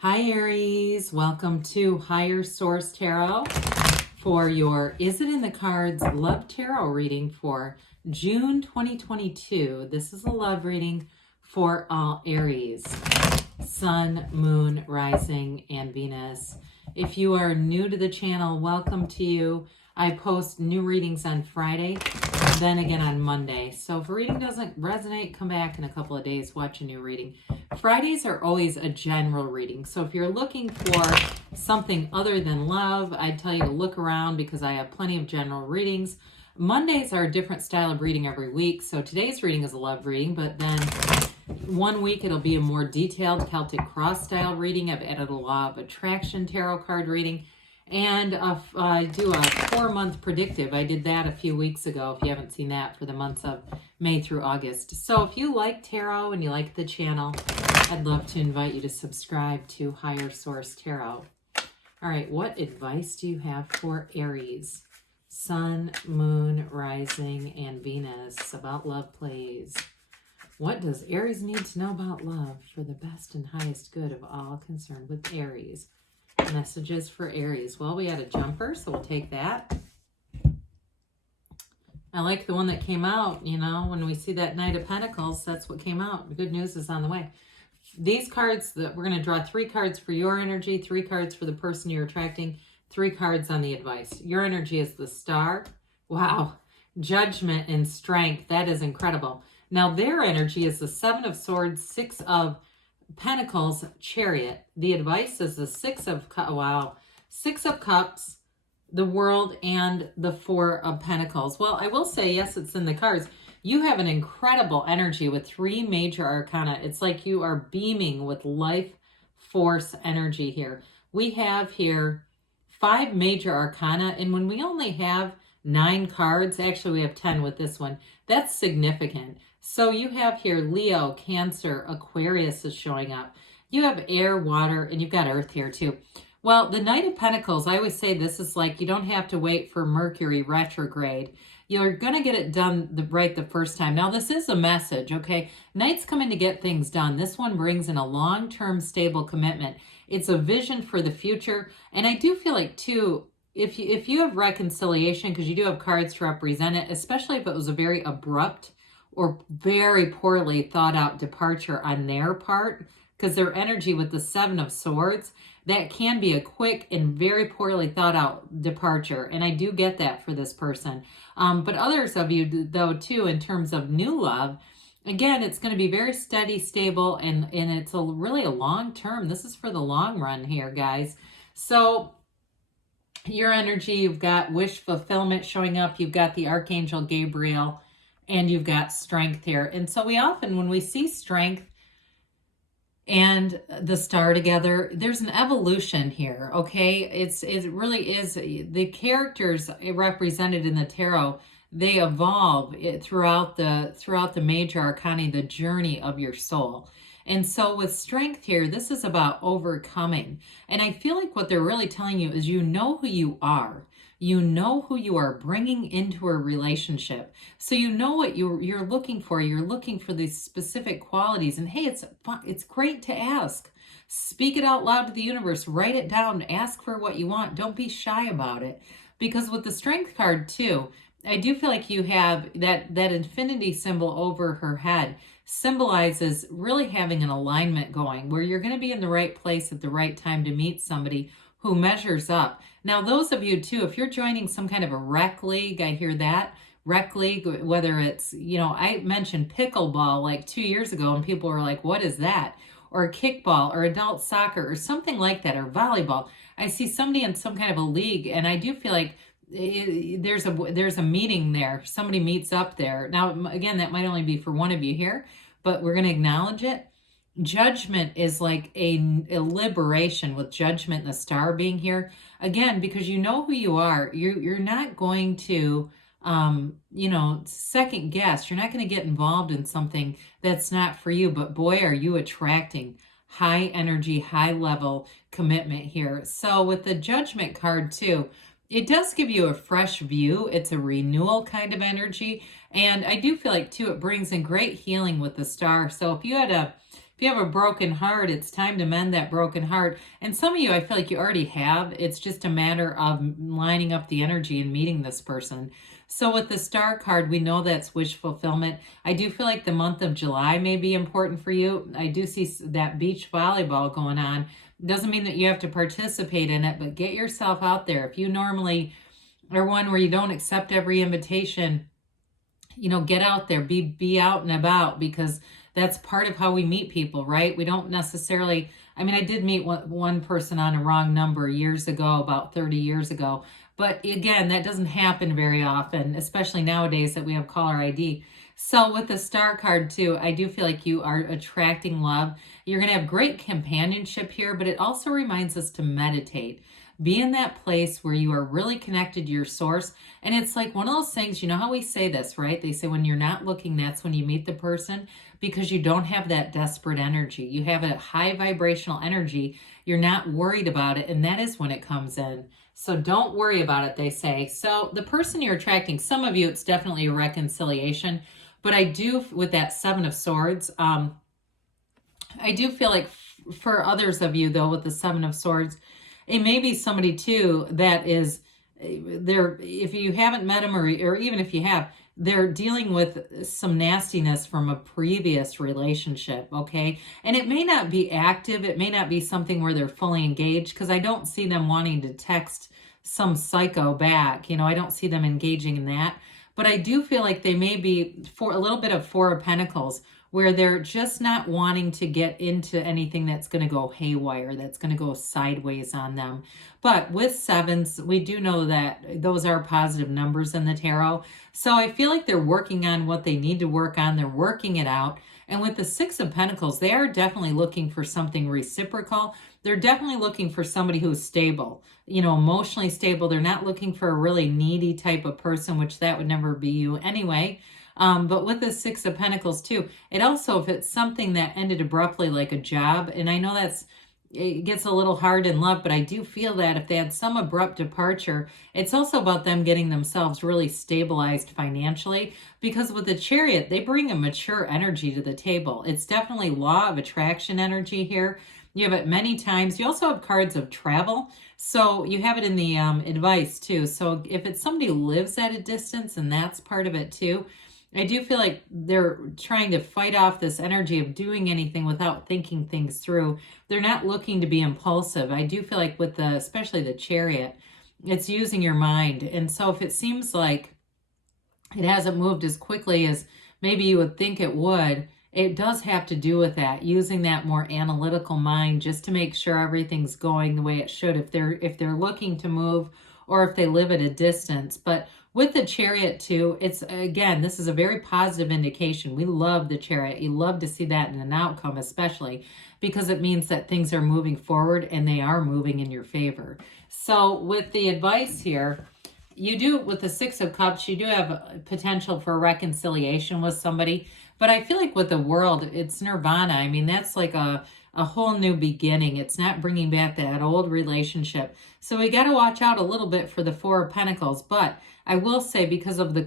Hi Aries, welcome to Higher Source Tarot for your Is It in the Cards Love Tarot reading for June 2022. This is a love reading for all Aries, Sun, Moon, Rising, and Venus. If you are new to the channel, welcome to you. I post new readings on Friday, then again on Monday. So if a reading doesn't resonate, come back in a couple of days, watch a new reading. Fridays are always a general reading. So if you're looking for something other than love, I'd tell you to look around because I have plenty of general readings. Mondays are a different style of reading every week. So today's reading is a love reading, but then one week it'll be a more detailed Celtic cross style reading. I've added a law of attraction tarot card reading. And I do a 4-month predictive. I did that a few weeks ago, if you haven't seen that, for the months of May through August. So if you like tarot and you like the channel, I'd love to invite you to subscribe to Higher Source Tarot. All right, what advice do you have for Aries? Sun, Moon, Rising, and Venus about love plays. What does Aries need to know about love for the best and highest good of all concerned with Aries? Messages for Aries. Well, we had a jumper, so we'll take that. I like the one that came out, you know, when we see that Knight of Pentacles, that's what came out. The good news is on the way. These cards, we're going to draw 3 cards for your energy, 3 cards for the person you're attracting, 3 cards on the advice. Your energy is the Star. Wow. Judgment and Strength. That is incredible. Now, their energy is the 7 of Swords, 6 of Pentacles, Chariot. The advice is the 6 of Cups, the World, and the 4 of Pentacles. Well, I will say, yes, it's in the cards. You have an incredible energy with 3 major arcana. It's like you are beaming with life force energy here. We have here 5 major arcana, and when we only have 9 cards, actually we have 10 with this one, that's significant. So you have here Leo, Cancer, Aquarius is showing up. You have air, water, and you've got earth here too. Well, the Knight of Pentacles, I always say this is like you don't have to wait for Mercury retrograde. You're going to get it done right the first time. Now, this is a message, okay? Knights come in to get things done. This one brings in a long-term stable commitment. It's a vision for the future. And I do feel like, too, if you have reconciliation, because you do have cards to represent it, especially if it was a very abrupt or very poorly thought out departure on their part, because their energy with the 7 of Swords, that can be a quick and very poorly thought out departure. And I do get that for this person. But others of you, though, too, in terms of new love, again, it's going to be very steady, stable, and it's really a long term. This is for the long run here, guys. So your energy, you've got wish fulfillment showing up. You've got the Archangel Gabriel, and you've got strength here. And so we often, when we see strength and the Star together, there's an evolution here, okay? It really is. The characters represented in the tarot, they evolve throughout the major arcana, the journey of your soul. And so with strength here, this is about overcoming. And I feel like what they're really telling you is you know who you are. You know who you are bringing into a relationship. So you know what you're looking for. You're looking for these specific qualities. And hey, it's great to ask. Speak it out loud to the universe. Write it down. Ask for what you want. Don't be shy about it. Because with the Strength card too, I do feel like you have that infinity symbol over her head symbolizes really having an alignment going where you're going to be in the right place at the right time to meet somebody who measures up. Now, those of you too, if you're joining some kind of a rec league, I hear that, rec league, whether it's, you know, I mentioned pickleball like 2 years ago and people were like, what is that? Or kickball or adult soccer or something like that, or volleyball. I see somebody in some kind of a league and I do feel like there's a meeting there. Somebody meets up there. Now, again, that might only be for one of you here, but we're going to acknowledge it. Judgment is like a liberation with Judgment and the Star being here. Again, because you know who you are. You're not going to, you know, second guess. You're not going to get involved in something that's not for you. But boy, are you attracting high energy, high level commitment here. So with the Judgment card too, it does give you a fresh view. It's a renewal kind of energy. And I do feel like too, it brings in great healing with the Star. So if you had a If you have a broken heart, it's time to mend that broken heart. And some of you, I feel like you already have. It's just a matter of lining up the energy and meeting this person. So with the Star card, we know that's wish fulfillment. I do feel like the month of July may be important for you. I do see that beach volleyball going on. Doesn't mean that you have to participate in it, but get yourself out there. If you normally are one where you don't accept every invitation, you know, get out there, be out and about, because that's part of how we meet people, right? We don't necessarily, I mean, I did meet one person on a wrong number years ago, about 30 years ago. But again, that doesn't happen very often, especially nowadays that we have caller ID. So with the Star card too, I do feel like you are attracting love. You're going to have great companionship here, but it also reminds us to meditate. Be in that place where you are really connected to your source. And it's like one of those things, you know how we say this, right? They say when you're not looking, that's when you meet the person, because you don't have that desperate energy. You have a high vibrational energy. You're not worried about it. And that is when it comes in. So don't worry about it, they say. So the person you're attracting, some of you, it's definitely a reconciliation. But I do, with that Seven of Swords, I do feel like for others of you, though, with the Seven of Swords, it may be somebody too that is there. If you haven't met them, or even if you have, they're dealing with some nastiness from a previous relationship. Okay. And it may not be active. It may not be something where they're fully engaged, because I don't see them wanting to text some psycho back. You know, I don't see them engaging in that, but I do feel like they may be for a little bit of Four of Pentacles, where they're just not wanting to get into anything that's going to go haywire, that's going to go sideways on them. But with sevens, we do know that those are positive numbers in the tarot. So I feel like they're working on what they need to work on. They're working it out. And with the Six of Pentacles, they are definitely looking for something reciprocal. They're definitely looking for somebody who's stable, you know, emotionally stable. They're not looking for a really needy type of person, which that would never be you anyway. But with the Six of Pentacles too, it also, if it's something that ended abruptly, like a job, and I know it gets a little hard in love, but I do feel that if they had some abrupt departure, it's also about them getting themselves really stabilized financially, because with the Chariot, they bring a mature energy to the table. It's definitely law of attraction energy here. You have it many times. You also have cards of travel. So you have it in the advice too. So if it's somebody who lives at a distance, and that's part of it too, I do feel like they're trying to fight off this energy of doing anything without thinking things through. They're not looking to be impulsive. I do feel like with especially the Chariot, it's using your mind. And so if it seems like it hasn't moved as quickly as maybe you would think it would, it does have to do with that, using that more analytical mind just to make sure everything's going the way it should, if they're looking to move, or if they live at a distance. But with the Chariot too, it's, again, this is a very positive indication. We love the Chariot. You love to see that in an outcome, especially because it means that things are moving forward and they are moving in your favor. So with the advice here, you do, with the Six of Cups, you do have potential for reconciliation with somebody. But I feel like with the World, it's nirvana. I mean, that's like a whole new beginning. It's not bringing back that old relationship. So we got to watch out a little bit for the Four of Pentacles. But I will say, because of the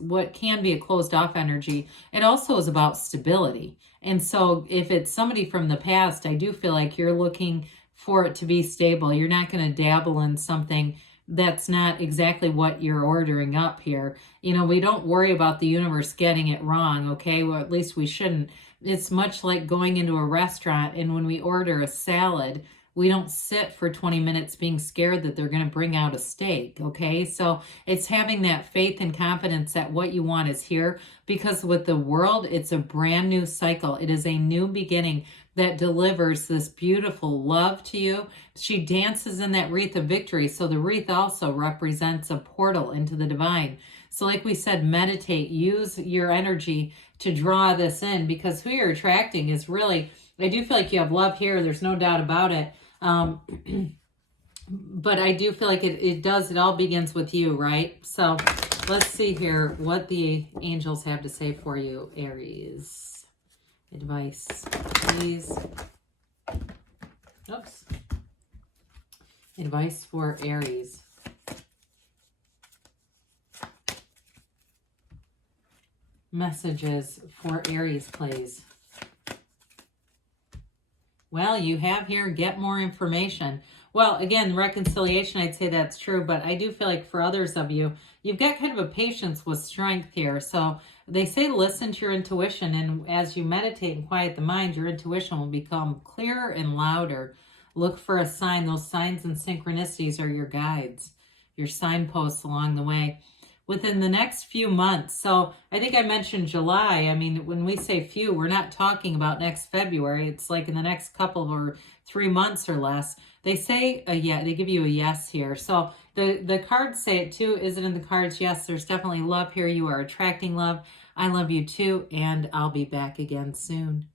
what can be a closed off energy, it also is about stability. And so if it's somebody from the past, I do feel like you're looking for it to be stable. You're not going to dabble in something that's not exactly what you're ordering up here. You know, we don't worry about the universe getting it wrong, okay? Well, at least we shouldn't. It's much like going into a restaurant, and when we order a salad, we don't sit for 20 minutes being scared that they're going to bring out a steak, okay? So it's having that faith and confidence that what you want is here, because with the World, it's a brand new cycle. It is a new beginning that delivers this beautiful love to you. She dances in that wreath of victory. So the wreath also represents a portal into the divine. So like we said, meditate, use your energy to draw this in, because who you're attracting is really, I do feel like you have love here. There's no doubt about it. But I do feel like it all begins with you, right? So let's see here what the angels have to say for you, Aries. Advice, please. Oops. Advice for Aries. Messages for Aries, please. Well, you have here, get more information. Well, again, reconciliation, I'd say that's true, but I do feel like for others of you, you've got kind of a patience with strength here. So they say listen to your intuition, and as you meditate and quiet the mind, your intuition will become clearer and louder. Look for a sign. Those signs and synchronicities are your guides, your signposts along the way within the next few months. So I think I mentioned July. I mean, when we say few, we're not talking about next February. It's like in the next couple or 3 months or less. They say yeah, they give you a yes here. So the cards say it too. Is it in the cards? Yes, there's definitely love here. You are attracting love. I love you too, and I'll be back again soon.